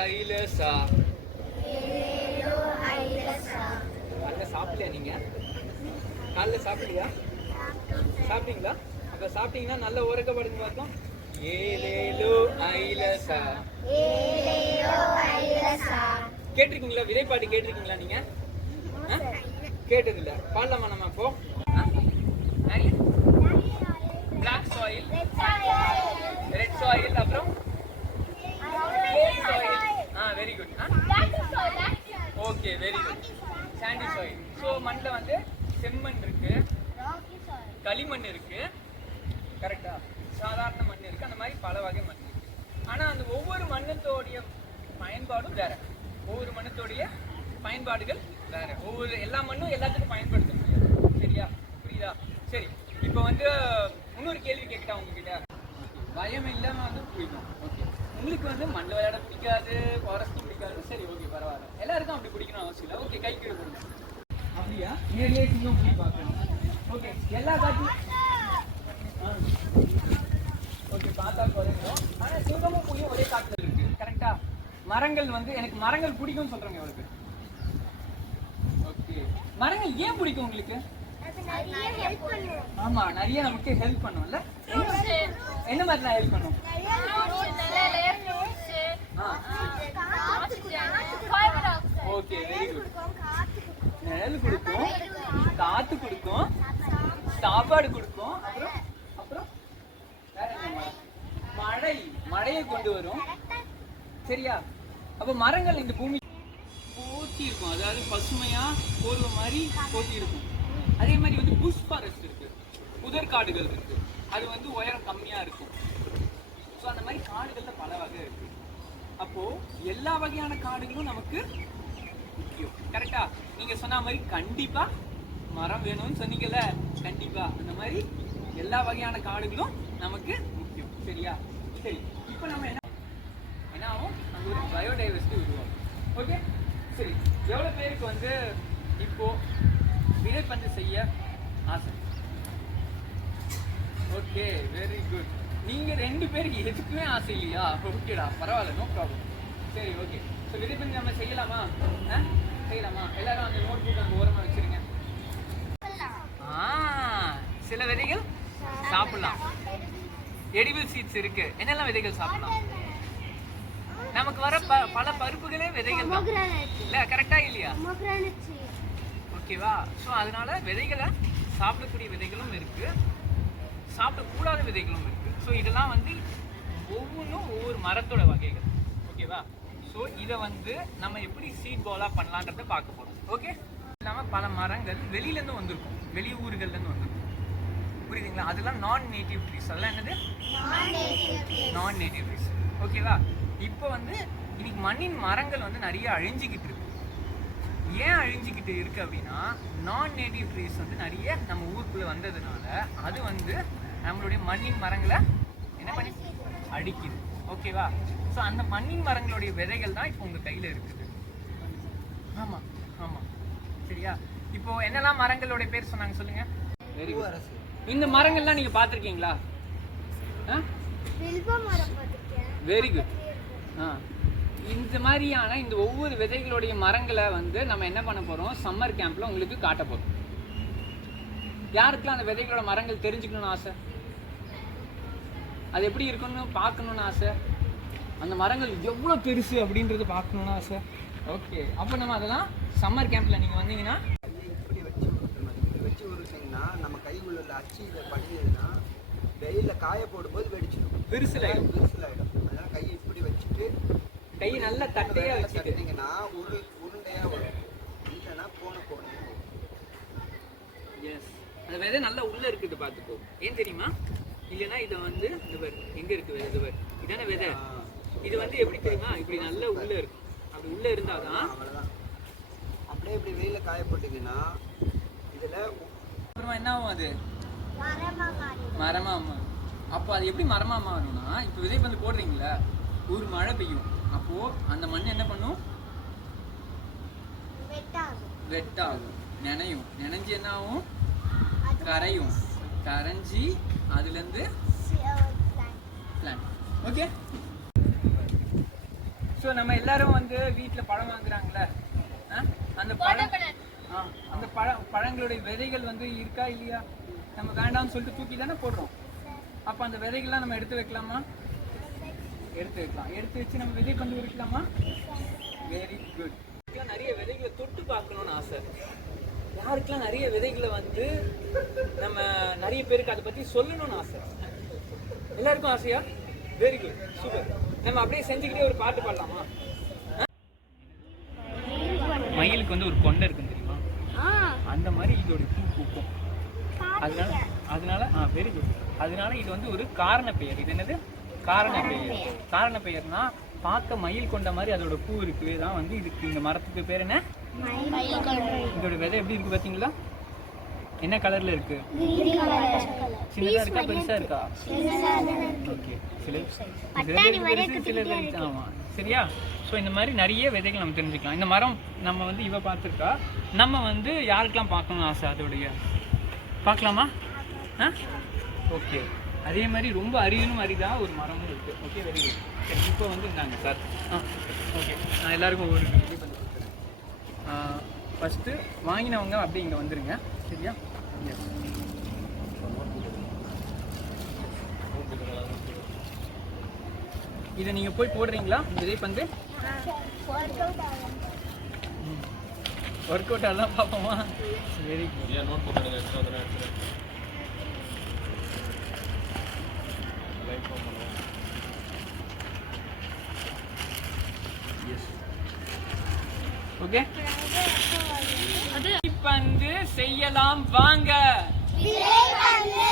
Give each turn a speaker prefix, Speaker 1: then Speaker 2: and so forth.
Speaker 1: ஐலசா காலைல சாப்பிடலையா நீங்க? காலைல சாப்பிடலையா? சாப்பிட்டீங்களா? அப்ப சாப்பிட்டீங்கன்னா நல்ல உறக்கப்படுங்க பார்த்தோம் ஏலேலோ ஐலசா கேட்டிருக்கீங்களா? விதைப்பாட்டு கேட்டிருக்கீங்களா நீங்க? ஆ? கேட்டதில்ல. பாடலாமா நம்ம அப்போ? பிளாக் சாயில் ரெட் சாயில் அப்புறம்? Soil very good okay very good sandy soil so மண்ணில் வந்து செம்மண் இருக்கு. களிமண் இருக்கு. கரெக்டா சாதாரண மண் இருக்கு. அந்த மாதிரி பல வகை மண் இருக்கு. ஆனா அந்த ஒவ்வொரு மண்ணத்தோடைய பயன்பாடும் வேற. ஒவ்வொரு மண்ணத்தோடைய பயன்பாடுகள் வேற. ஒவ்வொரு எல்லா மண்ணும் எல்லாத்துக்கும் பயன்படுத்த முடியாது. சரியா? புரியுதா? சரி. இப்போ வந்து இன்னொரு கேள்வி கேட்கட்டா உங்ககிட்ட. பயம் இல்லாம வந்து ஓகே உங்களுக்கு வந்து மண்ணில் விளையாட பிடிக்காது ஃபாரஸ்ட் பிடிக்காது. சரி ஓகே பரவாயில்ல. எல்லாருக்கும் அப்படி பிடிக்கணும் அவசியம் இல்லை. ஓகே கை கீழே கொடுங்க அப்படியா? நேர்லயே சிங்கம் புலி பார்க்கணும். ஓகே எல்லா காட்டும் ஓகே பார்த்தா குறையும் ஆனா சிங்கமும் புலியும் ஒரே காட்டுல இருக்கு. கரெக்டா மரங்கள் வந்து எனக்கு மரங்கள் பிடிக்கும்னு சொல்றாங்க உங்களுக்கு ஓகே மரங்கள் ஏன் பிடிக்கும் உங்களுக்கு? ஆமா நிறைய நமக்கு ஹெல்ப் பண்ணும்ல. என்ன மாதிரிலாம் ஹெல்ப் பண்ணும்? ஓகே வெரி குட் நிழல் கொடுக்கும் காத்து கொடுக்கும் சாப்பாடு கொடுக்கும் அப்புறம் அப்புறம் வேற என்ன மழை? மழையை கொண்டு வரும். சரியா? அப்ப மரங்கள் இந்த பூமி போட்டி இருக்கும் அதாவது பசுமையா போர்வ மாதிரி போட்டி இருக்கும் அதே மாதிரி வந்து புஷ் ஃபாரஸ்ட் இருக்கு. புதர் காடுகள் இருக்கு. அது வந்து உயரம் கம்மியா இருக்கும். ஸோ அந்த மாதிரி காடுகள்ல பல வகை இருக்கு. அப்போ எல்லா வகையான காடுகளும் நமக்கு முக்கியம். கரெக்டா நீங்க சொன்ன மாதிரி கண்டிப்பா மரம் வேணும்னு சொன்னீங்கல்ல? கண்டிப்பா. அந்த மாதிரி எல்லா வகையான காடுகளும் நமக்கு முக்கியம். சரியா? சரி. இப்போ நம்ம என்ன என்ன ஆகும்? நம்ம ஒரு பயோடைவர்சிட்டி உருவாகும். ஓகே சரி. எவ்வளோ பேருக்கு வந்து இப்போ விதைப்பந்து செய்ய ஆசை? ஓகே வெரி குட் நீங்க ரெண்டு பேருக்கு எதுக்குமே ஆசை இல்லையா? ஓகேடா பரவாயில்ல நோ ப்ராப்ளம் சரி ஓகே ஸோ விதைப்பந்து நம்ம செய்யலாமா? ஆ? செய்யலாமா? எல்லாரும் அந்த நோட் புக் அங்கே ஓரமாக வச்சிருங்க. ஆ சில விதைகள் சாப்பிடலாம். எடிபிள் சீட்ஸ் இருக்கு. என்னெல்லாம் விதைகள் சாப்பிடலாம்? நமக்கு வர பல பருப்புகளே விதைகள் தான். இல்ல கரெக்டா இல்லையா? ஓகேவா ஸோ அதனால விதைகளை சாப்பிடக்கூடிய விதைகளும் இருக்கு. சாப்பிடக்கூடாத விதைகளும் இருக்கு. ஸோ இதெல்லாம் வந்து ஒவ்வொன்றும் ஒவ்வொரு மரத்தோட வகைகள். ஓகேவா ஸோ இதை வந்து நம்ம எப்படி சீட் பாலாக பண்ணலான்றத பார்க்க போகிறோம் ஓகே இல்லாமல் பல மரங்கள் வெளியிலேருந்து வந்திருக்கும். வெளி ஊர்கள்லேருந்து வந்திருக்கும். புரியுதுங்களா? அதெல்லாம் நான் நேட்டிவ் ட்ரீஸ் அதெல்லாம் என்னது? நான் நேட்டிவ் ட்ரீஸ் ஓகேவா இப்போ வந்து இன்னைக்கு மண்ணின் மரங்கள் வந்து நிறைய அழிஞ்சிக்கிட்டு இருக்கு. ஏன் அழிஞ்சிக்கிட்டு இருக்கு அப்படின்னா நான் நேட்டிவ் ட்ரீஸ் வந்து நிறைய நம்ம ஊருக்குள்ள வந்ததுனால அது வந்து நம்மளுடைய மண்ணின் மரங்களை என்ன பண்ணி? அடிக்குது. ஓகேவா ஸோ அந்த மண்ணின் மரங்களுடைய விதைகள் தான் இப்போ உங்க கையில இருக்குது. ஆமா ஆமா. சரியா? இப்போ என்னெல்லாம் மரங்களோட பேர் சொன்னாங்க சொல்லுங்க. Very good. இந்த மரங்கள்லாம் நீங்க பார்த்திருக்கீங்களா? வெரி குட் ஆ. இந்த மாதிரியான இந்த ஒவ்வொரு விதைகளுடைய மரங்களை வந்து நம்ம என்ன பண்ண போறோம்? சம்மர் கேம்ப்ல உங்களுக்கு காட்ட போறோம். யாருக்கெல்லாம் அந்த விதைகளோட மரங்கள் தெரிஞ்சுக்கணும்னு ஆசை? அது எப்படி இருக்குன்னு பார்க்கணுன்னு ஆசை. அந்த மரங்கள் எவ்வளோ பெருசு அப்படின்றது பார்க்கணுன்னு ஆசை. ஓகே அப்போ நம்ம அதெல்லாம் சம்மர் கேம்ப்ல நீங்கள் வந்தீங்கன்னா
Speaker 2: இப்படி வச்சு உருட்டணும் வச்சு உருட்டிங்கன்னா நம்ம கை உள்ள அச்சு இதை பண்ணியதுன்னா வெயிலில் காய போடும்போது வெடிச்சிடும்
Speaker 1: பெருசில்
Speaker 2: ஆகிடும் அதனால் கையை இப்படி வச்சுட்டு
Speaker 1: கை நல்லா தட்டையா வச்சுட்டு.
Speaker 2: தட்டினீங்கன்னா உரு உருண்டையாக வரும் இல்லைன்னா போன போனே
Speaker 1: எஸ் அந்த விதை நல்லா உள்ளே இருக்குது பார்த்துக்கோ. ஏன் தெரியுமா? இல்லைன்னா இதை வந்து இந்த பாரு எங்க இருக்கு விதை இது பாரு. இதானே விதை? இது வந்து எப்படி தெரியுமா? இப்படி நல்லா உள்ள இருக்கும் அப்படி உள்ள இருந்தாதான்
Speaker 2: அவ்வளோதான் அப்படியே இப்படி வெயிலில் காய போட்டிங்கன்னா இதில்
Speaker 1: அப்புறமா என்ன ஆகும் அது? மரமா மாறும் அப்போ அது எப்படி மரமா மாறும்னா இப்போ விதை வந்து போடுறீங்களா ஒரு மழை பெய்யும். அப்போ அந்த மண் என்ன பண்ணும்? வெட்டாகும். நினையும். நினைஞ்சு என்ன ஆகும்? கரையும். கரைஞ்சி அதுலேருந்து பிளான் ஓகே ஸோ நம்ம எல்லாரும் வந்து வீட்டில் பழம் வாங்குறாங்கல்ல ஆ? அந்த பழம் அந்த பழ பழங்களுடைய விதைகள் வந்து இருக்கா இல்லையா? நம்ம வேண்டாம்னு சொல்லிட்டு தூக்கி தானே போடுறோம். அப்போ அந்த விதைகள்லாம் நம்ம எடுத்து வைக்கலாமா? எடுத்து வைக்கலாம். எடுத்து வச்சு நம்ம விதை கொண்டு வைக்கலாமா வெரி குட் நிறைய விதைகளை தொட்டு பார்க்கணும்னு ஆசை. யாருக்கெல்லாம் நிறைய விதைகளை வந்து நம்ம நிறைய பேருக்கு அதை பற்றி சொல்லணும்னு ஆசை. எல்லாருக்கும் ஆசையா? வெரி குட் சூப்பர் நம்ம அப்படியே செஞ்சுக்கிட்டே ஒரு பாட்டு பாடலாமா? மயிலுக்கு வந்து ஒரு கொண்டை இருக்கும் தெரியுமா? அந்த மாதிரி இதோட பூ பூக்கும். அதனால அதனால ஆ வெரி குட் அதனால இது வந்து ஒரு காரண பெயர். இது என்னது? காரண பெயர். காரண பெயர்னா பார்க்க மயில் கொண்ட மாதிரி அதோட பூ இருக்கு. தான் வந்து இதுக்கு இந்த மரத்துக்கு பேர் என்ன? இதோட விதை எப்படி இருக்கு பாத்தீங்களா என்ன கலர்ல இருக்கு? சின்னதா இருக்கா பெருசா இருக்கா? ஓகே சில ஆமா. சரியா? ஸோ இந்த மாதிரி நிறைய விதைகள் நம்ம தெரிஞ்சுக்கலாம். இந்த மரம் நம்ம வந்து இவ பார்த்துருக்கா. நம்ம வந்து யாருக்கெல்லாம் பார்க்கணும்னு ஆசை அதோடைய? பார்க்கலாமா? ஆ? ஓகே அதே மாதிரி ரொம்ப அரியனும் அரிதா ஒரு மரமும் இருக்கு. ஓகே வெரி குட் சரி இப்போ வந்து இந்தாங்க சார். ஆ ஓகே நான் எல்லாருக்கும் ஒரு ஃபஸ்ட்டு வாங்கினவங்க அப்படியே இங்கே வந்துருங்க. சரியா. இதை நீங்கள் போய் போடுறீங்களா? விதை பந்து? ஒர்க் அவுட் அதெல்லாம் பார்ப்போமா? வெரி குட் ஓகே வந்து செய்யலாம் வாங்க. விலைப்பந்து